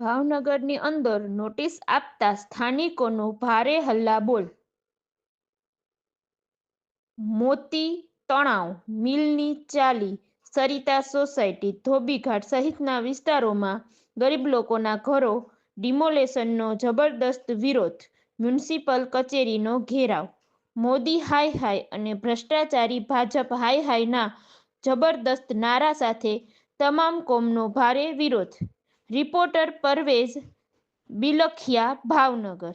ભાવનગરની અંદર નોટિસ આપતા સ્થાનિકોનો ભારે હલ્લાબોલ. મોતી તણાવ, મિલની ચાલી, સરિતા સોસાયટી, ધોબીઘાટ સહિતના વિસ્તારોમાં ગરીબ લોકોના ઘરો, ડિમોલેશનનો જબરદસ્ત વિરોધ, મ્યુનિસિપલ કચેરીનો ઘેરાવ. મોદી હાય હાય અને ભ્રષ્ટાચારી ભાજપ હાય હાયના જબરદસ્ત નારા સાથે તમામ કોમનો ભારે વિરોધ. રિપોર્ટર પરવેઝ બિલખિયા ભાવનગર.